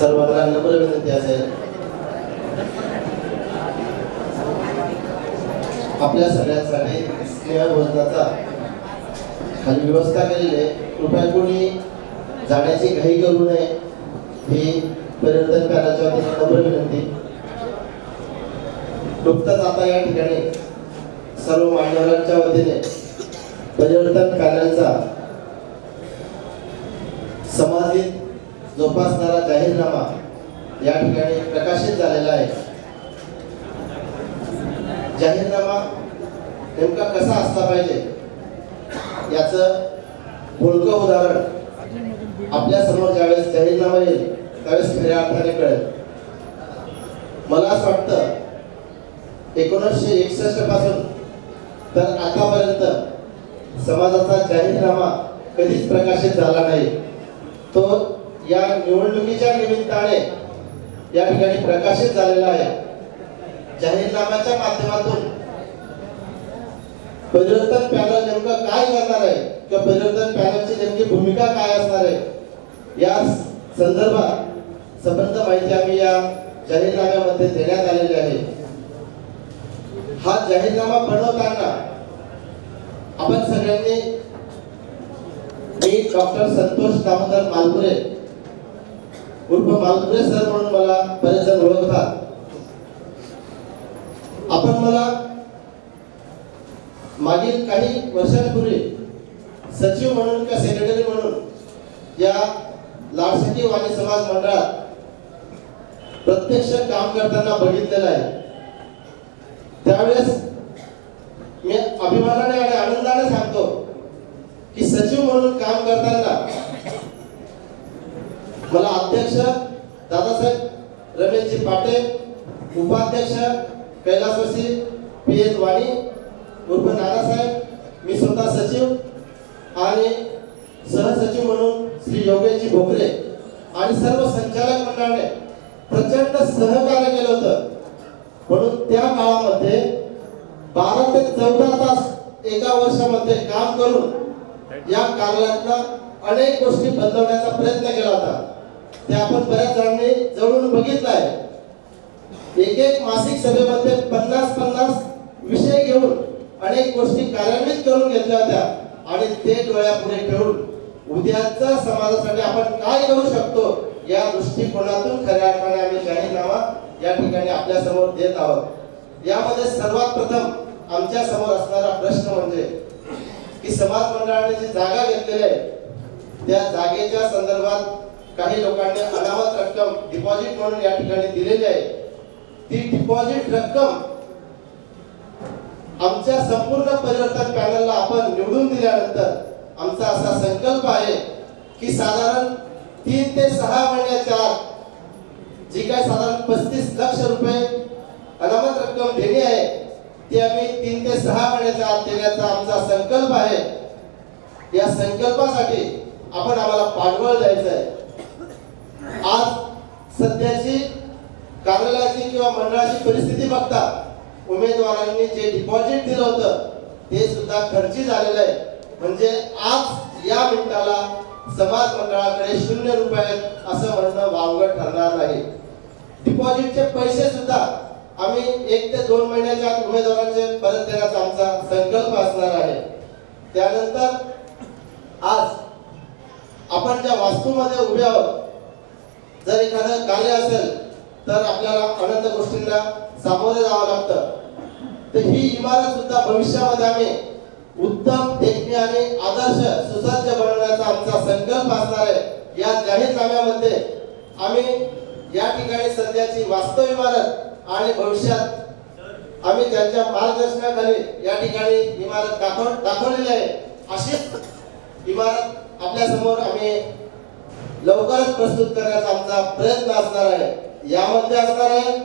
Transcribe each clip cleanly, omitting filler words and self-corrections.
सर्वांना नम्र विनंती असेल, आपल्या सगळ्यांसाठी स्नेहभोजनाचा खाली व्यवस्था केलेली आहे. कृपया कोणी जाण्याची घाई करू नये ही पर्यटन पॅनलच्या वतीने नम्र विनंती. नुकताच आता या ठिकाणी सर्व मान्यवरांच्या वतीने पर्यटन पॅनलचा समाजिक जोपासणारा जाहीरनामा या ठिकाणी प्रकाशित झालेला आहे. जाहीरनामा नेमका कसा असला पाहिजे याचं बोलकं उदाहरण आपल्या समोर ज्यावेळेस जाहीरनामा येईल त्यावेळेस खऱ्या अर्थाने कळेल. मला असं वाटतं 1961 पासून तर आतापर्यंत समाजाचा जाहीरनामा कधीच प्रकाशित झाला नाही. तो या निवडणुकीच्या निमित्ताने या ठिकाणी प्रकाशित झालेला आहे. जाहीरनाम्याच्या माध्यमातून परिवर्तन पॅनल नेमकं काय करणार आहे किंवा परिवर्तन पॅनलची नेमकी भूमिका काय असणार आहे या संदर्भात संबंध माहिती आम्ही या जाहीरनाम्यामध्ये देण्यात आलेली आहे. हा जाहीरनामा बनवताना आपण सगळ्यांनी, मी डॉक्टर संतोष दामोदर मालपुरे उर्फ मालपुरे सर म्हणून मला बरेच जण ओळखतात. आपण मला मागील काही वर्षांपूर्वी सचिव म्हणून किंवा सेक्रेटरी म्हणून या लाडसखी वाणी समाज मंडळात प्रत्यक्ष काम करताना बघितलेलं आहे. त्यावेळेस मी अभिमानाने आणि आनंदाने सांगतो की सचिव म्हणून काम करताना मला अध्यक्ष दादासाहेब रमेशजी पाटे, उपाध्यक्ष कैलासवासी पी.एन. वाणी उर्फ नानासाहेब, मी स्वतः सचिव आणि सहसचिव म्हणून श्री योगेशजी भोकरे आणि सर्व संचालक मंडळाने प्रचंड सहकार्य केलं होतं. म्हणून त्या काळामध्ये 12 ते 14 तास एका वर्षामध्ये काम करून या कार्यालयातल्या अनेक गोष्टी बदलवण्याचा प्रयत्न केला होता. ते आपण बऱ्याच जणांनी जवळून बघितलं आहे. एक मासिक सभेमध्ये 50 विषय घेऊन अनेक गोष्टी कार्यान्वित करून घेतल्या होत्या आणि ते डोळ्यापुढे ठेवून उद्याच्या समाजासाठी आपण काय करू शकतो या दृष्टिकोनातून खऱ्या अर्थाने आम्ही जाहीरनामा या ठिकाणी आपल्या समोर देत आहोत. यामध्ये सर्वात प्रथम आमच्या समोर असणारा प्रश्न म्हणजे की समाज मंडळाने जी जागा घेतलेली आहे त्या जागेच्या संदर्भात काही लोकांनी अनामत रक्कम डिपॉझिट म्हणून या ठिकाणी दिलेली आहे. ती डिपॉझिट रक्कम आमच्या संपूर्ण परिवर्तन पॅनलला आपण निवडून दिल्यानंतर आमचा असा संकल्प आहे की साधारण 3 ते 6 महिन्याच्या आत जी काय साधारण 35 लक्ष रुपये अनामत रक्कम देणे आहे ती आम्ही 3 ते 6 महिन्याच्या आत देण्याचा आमचा संकल्प आहे. या संकल्पासाठी आपण आम्हाला पाठबळ द्यायचं आहे. आज सध्याची कार्यालयाची किंवा मंडळाची परिस्थिती बघता उमेदवारांनी जे डिपॉझिट दिलं होतं ते सुद्धा खर्ची झालेलं आहे. म्हणजे आज या मिनिटाला समाज मंडळाकडे 0 रुपये असं म्हणणं वावगं ठरणार नाही. डिपॉझिटचे पैसे सुद्धा आम्ही 1 ते 2 महिन्याच्या उमेदवारांचे परत देण्याचा आमचा संकल्प असणार आहे. त्यानंतर आज आपण ज्या वास्तूमध्ये उभे आहोत, जर एखादं कार्य असेल तर आपल्याला अनंत गोष्टींना सामोरे जावं लागतं. तर ही इमारत सुद्धा भविष्यामध्ये आम्ही उत्तम, देखणी आणि आदर्श सुसज्ज बनवण्याचा आमचा संकल्प असणार आहे. या जाहीरनाम्यामध्ये आम्ही या ठिकाणी सध्याची वास्तव इमारत आणि भविष्यात आम्ही ज्यांच्या मार्गदर्शनाखाली या ठिकाणी इमारत दाखवलेली आहे अशीच इमारत आपल्या समोर आम्ही लवकरच प्रस्तुत करण्याचा आमचा प्रयत्न असणार आहे. यामध्ये असणार आहे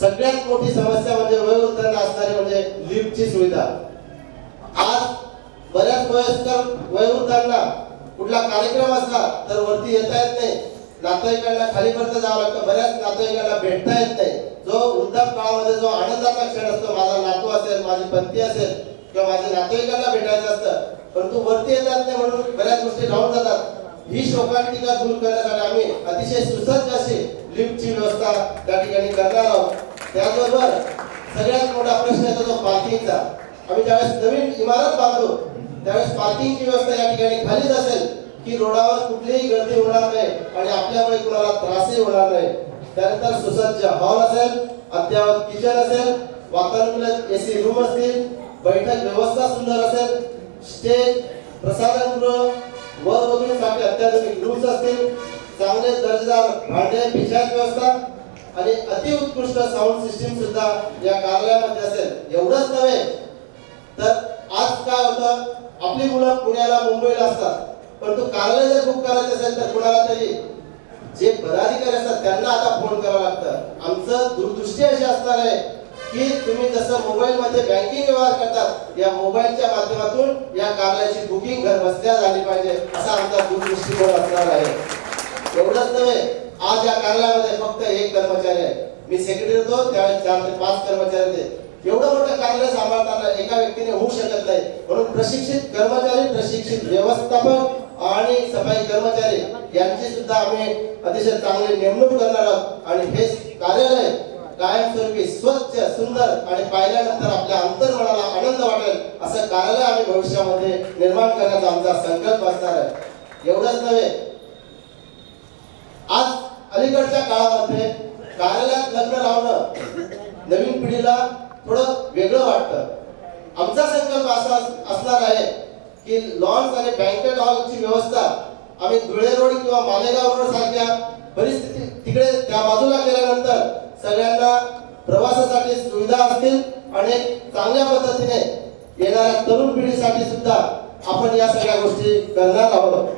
सगळ्यात मोठी समस्या म्हणजे वयोवृद्धांना असणारी म्हणजे लिफ्टची सुविधा. आज बऱ्याच वयस्कर वयोवृद्धांना कुठला कार्यक्रम असला तर वरती येता येत नाही, नातेवाईकांना खालीपर्यंत जावं लागतं, बऱ्याच नातेवाईकांना भेटता येत नाही. जो वृद्धापकाळामध्ये जो आनंदाचा क्षण असतो, माझा नातू असेल, माझी पत्नी असेल किंवा माझ्या नातेवाईकांना भेटायचं असतं, परंतु वरती येतात नाही म्हणून बऱ्याच गोष्टी राहून जातात. ही शोकांतिका दूर करण्यासाठी आम्ही अतिशय सुसज्ज अशी लिफ्टची व्यवस्था त्या ठिकाणी करणार आहोत. त्याचबरोबर सगळ्यात मोठा प्रश्न येतो तो पार्किंगचा. आम्ही ज्यावेळेस नवीन इमारत बांधू त्यावेळेस पार्किंगची व्यवस्था या ठिकाणी खालीच असेल की रोडावर कुठलीही गर्दी होणार नाही आणि आपल्यामुळे कुणाला त्रासही होणार नाही. त्यानंतर सुसज्ज हॉल असेल, अद्ययावत किचन असेल, वातानुकूलित एसी रूम असतील, बैठक व्यवस्था सुंदर असेल, स्टेज, प्रसाधनगृह, वर वधूंसाठी अत्याधुनिक रूम्स असतील, चांगले दर्जेदार भांडे पिशाची व्यवस्था आणि अतिउत्कृष्ट साऊंड सिस्टीम सुद्धा या कार्यालयामध्ये असेल. एवढंच नव्हे तर आज काय होतं, आपली मुलं पुण्याला मुंबईला असतात, परंतु कार्यालय जर बुक करायचं असेल तर कुणाला तरी जे पदाधिकारी असतात त्यांना आता फोन करावं लागतं. आमचं दूरदृष्टी अशी असणार आहे की तुम्ही जसं मोबाईल मध्ये बँकिंग व्यवहार करतात या मोबाईलच्या माध्यमातून या कार्यालयाची बुकिंग घर बसल्या झाली पाहिजे असा आमचा दूरदृष्टिकोन असणार आहे. एवढंच नव्हे, आज या कार्यालयामध्ये फक्त एक कर्मचारी आहे. मी सेक्रेटरी होतो त्यावेळेस 4 ते 5 कर्मचारी होते. एवढं मोठं कार्यालय सांभाळताना एका व्यक्तीने होऊ शकत नाही. म्हणून प्रशिक्षित कर्मचारी, प्रशिक्षित व्यवस्थापक आणि सफाई कर्मचारी यांची सुद्धा आम्ही अतिशय चांगली नेमणूक करणार आहोत आणि हे कार्यालय कायमस्वरूपी स्वच्छ, सुंदर आणि पाहिल्यानंतर आपल्या अंतर्मनाला आनंद वाटेल असं कार्यालय आम्ही भविष्यामध्ये निर्माण करण्याचा आमचा संकल्प असणार आहे. एवढंच नव्हे, आज अलीकडच्या काळामध्ये कार्यालयात लग्न लावणं नवीन पिढीला थोडं वेगळं वाटतं. आमचा संकल्प असा असणार आहे की लॉन्स आणि बँकेट हॉलची व्यवस्था आम्ही धुळे रोड किंवा मालेगाव रोड सारख्या परिस्थिती तिकडे त्या बाजूला केल्यानंतर सगळ्यांना प्रवासासाठी सुविधा असतील आणि चांगल्या पद्धतीने येणाऱ्या तरुण पिढीसाठी सुद्धा आपण या सगळ्या गोष्टी करणार आहोत.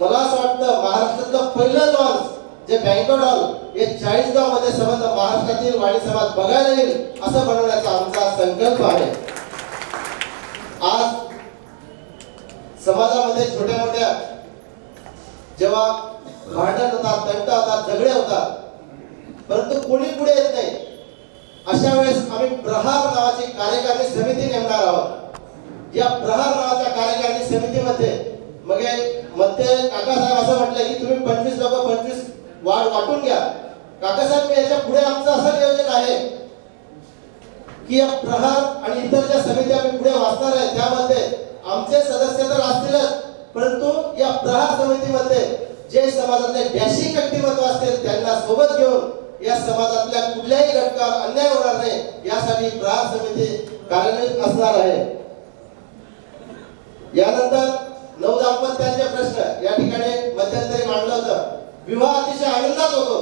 मला असं वाटतं महाराष्ट्रातलं पहिलं लॉन्स जे बँकेट हॉल हे 40गाव मध्ये सर्व महाराष्ट्रातील वाणी समाज बघायला येईल असं बनवण्याचा आमचा संकल्प आहे. आज समाजामध्ये छोट्या मोठ्या जेव्हा भांडण होतात, तंट होतात, झगडे होतात, परंतु कोणी पुढे येत नाही. अशा वेळेस आम्ही प्रहार नावाची कार्यकारिणी समिती नेमणार आहोत. या प्रहार नावाच्या कार्यकारिणी समितीमध्ये मग मध्ये काकासाहेब असं म्हटलं की तुम्ही 25 लोक 25 वार्ड वाटून घ्या. काकासाहेब मी याच्या पुढे आमचं असं नियोजन आहे की या प्रहार आणि इतर ज्या समित्या आम्ही पुढे वाचणार आहे त्यामध्ये आमचे सदस्य तर असतीलच, परंतु या प्रहार समितीमध्ये जे समाजातले डॅशिंग व्यक्तिमत्व असतील त्यांना सोबत घेऊन या समाजातल्या कुठल्याही घटकावर अन्याय होणार नाही यासाठी प्रहार समिती कार्यान्वित असणार आहे. यानंतर नवदाम्पत्यांचे प्रश्न या ठिकाणी मध्यंतरी मांडलं होतं. विवाह अतिशय आनंदात होतो,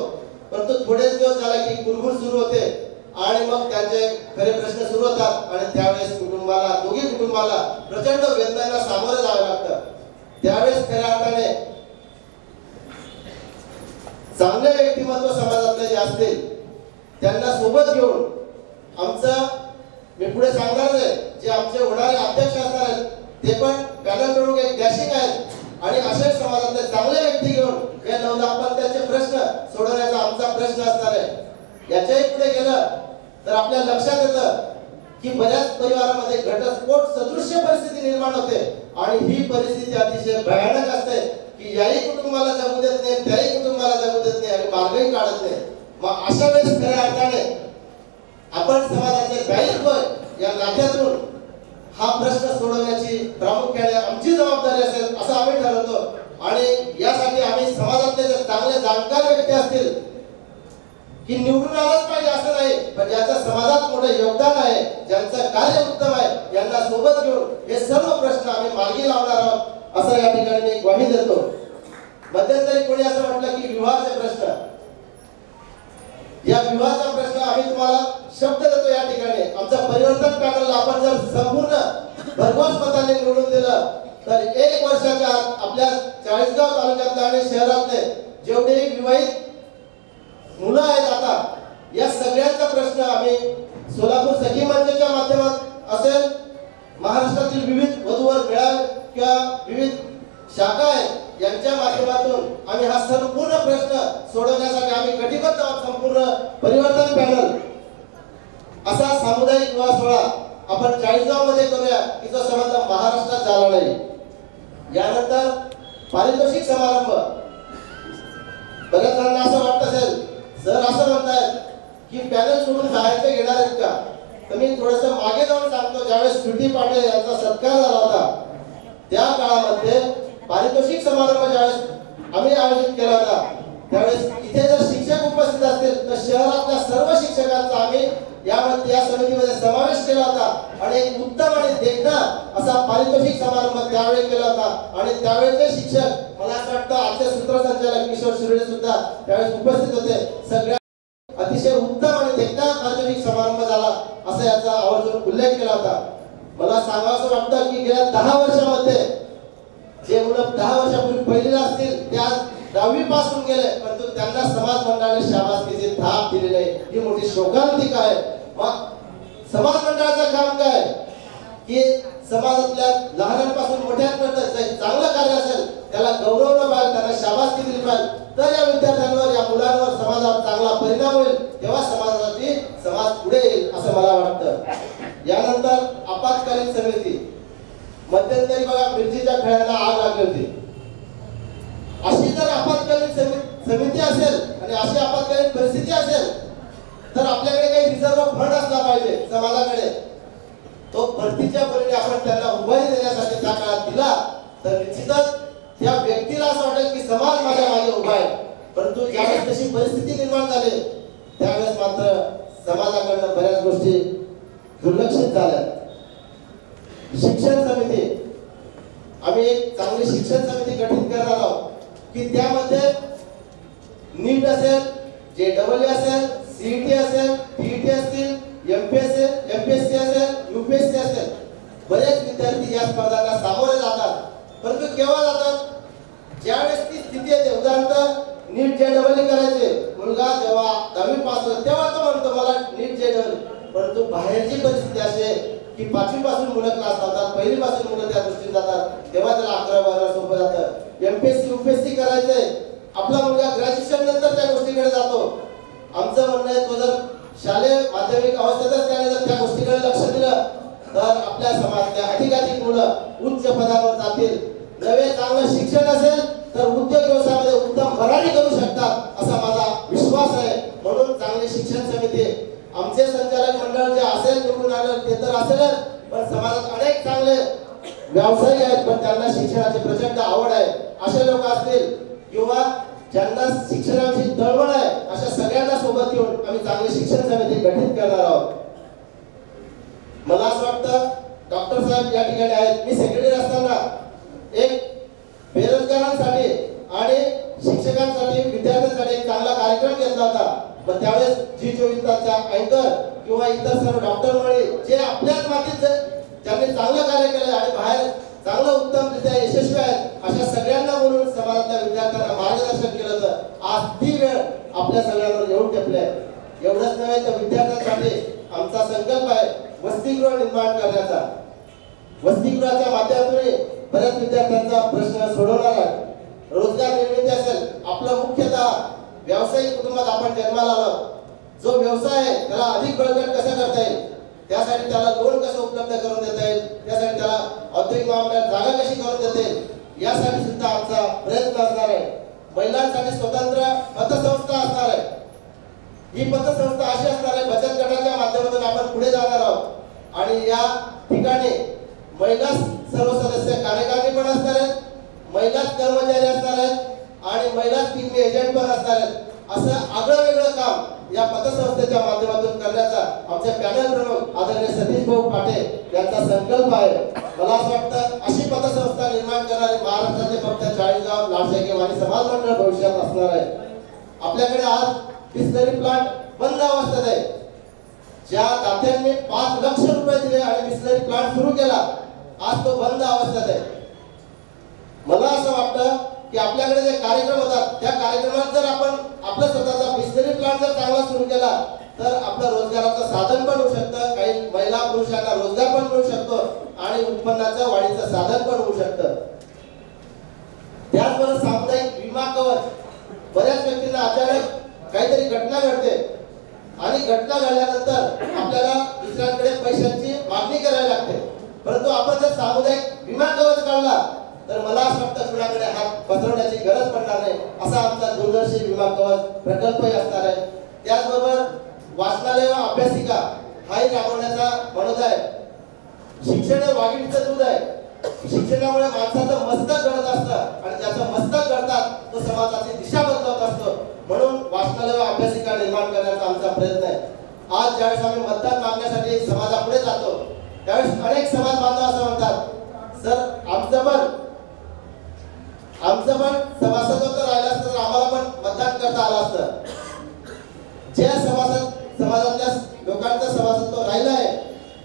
परंतु थोडेच दिवस झाला की कुरबुर सुरू होते आणि मग त्यांचे खरे प्रश्न सुरू होतात आणि त्यावेळेस कुटुंबाला, दोघी कुटुंबाला प्रचंड वेदनांना सामोरे जावे लागतं. त्यावेळेस खऱ्या अर्थाने चांगले व्यक्तिमत्व समाजातले जे असतील त्यांना सोबत घेऊन आमचं, मी पुढे सांगणार आहे, जे आमचे होणारे अध्यक्ष असणार आहेत ते पण पॅनल प्रमुख एक डॅशिंग आहेत आणि असे समाजातले चांगले व्यक्ती घेऊन या नवदाम्पत्याचे प्रश्न सोडवण्याचा आमचा प्रश्न असणार आहे. याच्याही पुढे गेलं तर आपल्या लक्षात येतं की बऱ्याच परिवारामध्ये घटस्फोट सदृश्य परिस्थिती निर्माण होते आणि ही परिस्थिती अतिशय भयानक असते की याही कुटुंबाला जगू देत नाही, त्याही कुटुंबाला जगू देत नाही आणि मार्गही काढत नाही. मग अशा वेळेस खऱ्या अर्थाने आपण समाजाचे दायित्व या नात्यातून हा प्रश्न सोडवण्याची प्रामुख्याने आमची जबाबदारी असेल असं आम्ही ठरवतो आणि यासाठी आम्ही समाजातले जे चांगले जाणकार व्यक्ती असतील की निवडून आलंच पाहिजे असं नाही, पण ज्याचं समाजात मोठं योगदान आहे, ज्यांचं कार्य उत्तम आहे यांना सोबत घेऊन हे सर्व प्रश्न आम्ही मार्गी लावणार आहोत असं या ठिकाणी मी ग्वाही देतो. मध्यंतरी कोणी असं म्हटलं की विवाहाचे प्रश्न, या विवाहाचा प्रश्न आम्ही तुम्हाला शब्द देतो या ठिकाणी. आमच्या परिवर्तन पॅनलला आपण जर संपूर्ण भरघोस मताने निवडून दिलं तर 1 वर्षाच्या आत आपल्या 40गाव तालुक्यातले आणि शहरातले जेवढेही विवाहित मुलं आहेत आता या सगळ्यांचा प्रश्न आम्ही सोलापूर सखी मंचच्या माध्यमात असेल, महाराष्ट्रातील विविध वधूवर मेळावे किंवा विविध शाखा आहेत यांच्या माध्यमातून आम्ही हा संपूर्ण प्रश्न सोडवण्यासाठी आम्ही कटिबद्ध आहोत. संपूर्ण परिवर्तन पॅनल असा सामुदायिक विवाह सोहळा आपण 40गाव मध्ये करूया की जो संबंध महाराष्ट्रात झाला नाही. यानंतर पारितोषिक समारंभ. बऱ्याच जणांना असं वाटत असेल सर असं म्हणतायत की पॅनल सोडून बाहेरचे घेणार आहेत का, तर मी थोडस मागे जाऊन सांगतो. ज्यावेळेस स्मृती पाटील यांचा सत्कार झाला होता त्या काळामध्ये पारितोषिक समारंभ ज्यावेळेस आम्ही आयोजित केला होता, त्यावेळेस इथे जर शिक्षक उपस्थित असतील तर शहरातल्या सर्व शिक्षकांचा आम्ही यामध्ये या समितीमध्ये समावेश केला होता आणि एक उत्तम आणि देखणा असा पारितोषिक समारंभ त्यावेळी केला होता. आणि त्यावेळेचे शिक्षक मला असं वाटतं आजचे सूत्रसंचालक किशोर शिर्डे सुद्धा त्यावेळेस उपस्थित होते. सगळ्या अतिशय उत्तम आणि देखणा पारितोषिक समारंभ झाला असा याचा आवर्जून उल्लेख केला होता. मला सांगावंसं वाटतं की गेल्या 10 वर्षामध्ये जे मुलं 10 वर्षापूर्वी पहिलीला असतील त्या 10वी पासून गेले, परंतु त्यांना समाज मंडळाने शाबासकीची थाप दिली नाही, ही मोठी शोकांतिका आहे. मग समाज मंडळाचं काम काय की समाजातल्या लहानांपासून मोठ्यांपर्यंत जे चांगलं कार्य असेल त्याला गौरवलं पाहिजे, त्यांना शाबासकी दिली पाहिजे, तर या विद्यार्थ्यांवर या मुलांवर समाजावर चांगला परिणाम होईल, तेव्हा समाजासाठी समाज पुढे येईल असं मला वाटतं. यानंतर आपत्कालीन समिती. मध्यंतरी बघा मिरचीच्या खेळांना आग लागली होती. अशी जर आपत्कालीन समिती असेल आणि अशी आपत्कालीन परिस्थिती असेल तर आपल्याकडे काही रिझर्व्ह फंड असला पाहिजे समाजाकडे. तो भरतीच्या परीने आपण त्यांना उभारी देण्यासाठी त्या काळात दिला तर निश्चितच त्या व्यक्तीला असं वाटेल की समाज माझ्या मागे उभा आहे. परंतु ज्यावेळेस तशी परिस्थिती निर्माण झाली त्यावेळेस मात्र समाजाकडनं बऱ्याच गोष्टी दुर्लक्षित झाल्या. शिक्षण समिती. आम्ही एक चांगली शिक्षण समिती गठीत करणार आहोत की त्यामध्ये नीट असेल, JEE असेल, CET असेल, TET असतील, MPSC असेल, UPSC असेल, बरेच विद्यार्थी या स्पर्धांना सामोरे जातात. परंतु केव्हा जातात? ज्यावेळेस ती स्थिती येते. उदाहरणार्थ नीट JEE करायचे मुलगा जेव्हा 10वी पास होतो तेव्हा तो म्हणतो मला नीट JEE. परंतु बाहेरची परिस्थिती अशी आहे की 5वी पासून मुलं क्लास लावतात, 1ली पासून मुलं त्या दृष्टीने जातात, तेव्हा त्याला 11-12 सोपं जातं. MPSC UPSC करायचंय, आपला मुलगा ग्रॅज्युएशन नंतर त्या गोष्टीकडे जातो. आमचं म्हणणं आहे तो जर शालेय माध्यमिक अवस्थेतच त्याने जर त्या गोष्टीकडे लक्ष दिलं तर आपल्या समाजातल्या अधिकाधिक मुलं उच्च पदावर जातील. नवे चांगलं शिक्षण असेल तर उद्योग व्यवसायामध्ये उत्तम भरारी करू शकतात असा माझा विश्वास आहे. म्हणून चांगली शिक्षण समिती. आमचे संचालक मंडळ जे असेल निवडून आलं ते तर असेलच, पण समाजात अनेक चांगले व्यावसायिक आहेत पण त्यांना शिक्षणाची प्रचंड आवड आहे असे लोक असतील किंवा ज्यांना शिक्षणाची तळमळ आहे अशा सगळ्यांना सोबत घेऊन आम्ही चांगली शिक्षण समिती गठीत करणार आहोत. मला असं वाटतं डॉक्टर साहेब या ठिकाणी आहेत. मी सेक्रेटरी असताना एक बेरोजगारांसाठी आणि शिक्षकांसाठी विद्यार्थ्यांसाठी एक चांगला कार्यक्रम घेतला होता. पण त्यावेळेस G24 तासच्या अँकर किंवा इतर सर्व डॉक्टर मंडळी जे आपल्याच मातीत ज्यांनी चांगलं कार्य केलं आणि बाहेर चांगलं उत्तमरित्या यशस्वी आहेत अशा सगळ्यांना बोलून समाजातल्या विद्यार्थ्यांना मार्गदर्शन केलं होतं. आज ती वेळ आपल्या सगळ्यांवर येऊन ठेपली आहे. एवढंच नव्हे तर विद्यार्थ्यांसाठी आमचा संकल्प आहे वसतिगृह निर्माण करण्याचा. वसतिगृहाच्या माध्यमातून बऱ्याच विद्यार्थ्यांचा प्रश्न सोडवणार आहे. रोजगार निर्मिती असेल. आपलं मुख्यतः व्यावसायिक कुटुंबात आपण जन्माला आलो. जो व्यवसाय आहे त्याला अधिक बळकट कसं करता येईल, त्यासाठी त्याला लोन कसं उपलब्ध करून देता येईल, त्यासाठी त्याला औद्योगिक महामंडळात जागा कशी करून देता येईल यासाठी सुद्धा आमचा प्रयत्न असणार आहे. महिलांसाठी स्वतंत्र पतसंस्था असणार आहे. ही पतसंस्था अशी असणार आहे बचत गटाच्या माध्यमातून आपण पुढे जाणार आहोत आणि या ठिकाणी महिला सर्व सदस्य कार्यकारिणी पण असणार आहेत, महिलाच कर्मचारी असणार आहेत आणि महिला पिकनिक एजंट पण असणार आहेत. असं आगळं वेगळं काम या पतसंस्थेच्या माध्यमातून करण्याचा आमचे पॅनल प्रमुख आदरणीय सतीश भाऊ पाटे यांचा संकल्प आहे. मला असं वाटतं अशी पतसंस्था निर्माण करणारी महाराष्ट्रातले फक्त 40 गाव लाडशेगाव आणि समाज मंडळ भविष्यात असणार आहे. आपल्याकडे आज बिस्लरी प्लांट बंद अवस्थेत आहे. ज्या दात्यांनी 5 लाख रुपये दिले आणि बिस्लरी प्लांट सुरू केला आज तो बंद अवस्थेत आहे. मला असं वाटतं की आपल्याकडे जे कार्यक्रम होतात त्या कार्यक्रमात जर आपण आपला स्वतःचा बिस्लरी प्लांट जर चांगला सुरू केला तर आपलं रोजगाराचं साधन पण होऊ शकतं, काही महिला पुरुषांना रोजगार पण मिळू शकतो आणि उत्पन्नाचं वाढीचं साधन पण होऊ शकतं. त्याचबरोबर सामुदायिक विमा कवच. बऱ्याच व्यक्तींना अचानक काहीतरी घटना घडते आणि घटना घडल्यानंतर आपल्याला दुसऱ्यांकडे पैशांची मागणी करावी लागते. परंतु आपण जर सामुदायिक विमा कवच काढला तर मला असं वाटतं कुणाकडे हात पसरवण्याची गरज पडणार नाही असा आमचा दूरदर्शी विमा कवच प्रकल्पही असणार आहे. त्याचबरोबर वाचनालय व अभ्यासिका हाही राबवण्याचा मनोदय आहे. शिक्षण हे वाघिणीचं दूध आहे. शिक्षणामुळे माणसाचं मस्तक घडत असतं आणि ज्याचं मस्तक घडतात तो समाजाची दिशा बदलवत असतो. म्हणून वाचनालय व अभ्यासिका निर्माण करण्याचा आमचा प्रयत्न आहे. आज ज्यावेळेस आम्ही मतदान मागण्यासाठी समाजापुढे जातो त्यावेळेस अनेक समाज बांधव असं म्हणतात, सर आमचं पण सभासदत्व राहिलं असतं तर आम्हाला पण मतदान करता आलं असतं. ज्या समाजातल्या लोकांचं सभासदत्व राहिलं आहे,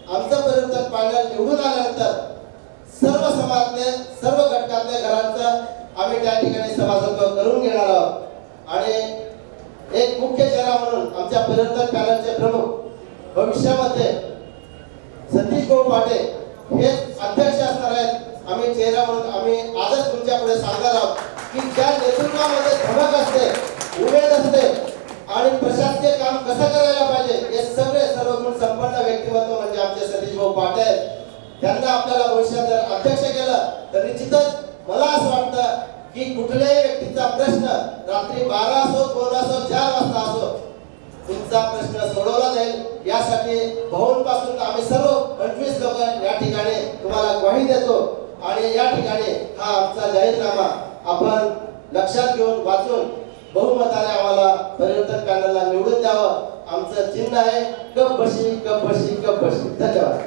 आमचं परिवर्तन पाडण्यात निवडून आल्यानंतर सर्व समाजातले सर्व घटकातल्या घरांचं आम्ही त्या ठिकाणी सभासदत्व करून घेणार आहोत. आणि एक मुख्य चेहरा म्हणून आमच्या परिवर्तन पॅनलचे प्रमुख भविष्यामध्ये सतीश भाऊ पाटे हे अध्यक्ष असणार आहेत. आम्ही चेहरा म्हणून आम्ही आजच तुमच्या पुढे सांगणार आहोत की ज्या नेतृत्वामध्ये धमक असते, उमेद असते आणि प्रशासकीय काम कसं करायला पाहिजे हे सर्व गुण संपन्न व्यक्तिमत्व म्हणजे आमचे सतीश भाऊ पाटे आहेत. त्यांना आपल्याला भविष्यात जर अध्यक्ष केलं तर निश्चितच मला असं वाटतं की कुठल्याही व्यक्तीचा प्रश्न रात्री 12 असो 2 असो 4 वाजता असो तुमचा प्रश्न सोडवला जाईल. यासाठी भाऊंपासून आम्ही सर्व 25 लोक या ठिकाणी तुम्हाला ग्वाही देतो आणि या ठिकाणी हा आमचा जाहीरनामा आपण लक्षात घेऊन वाचून बहुमताने आम्हाला परिवर्तन पॅनलला निवडून द्यावं. आमचं चिन्ह आहे कप बशी कप बशी कप बशी. धन्यवाद.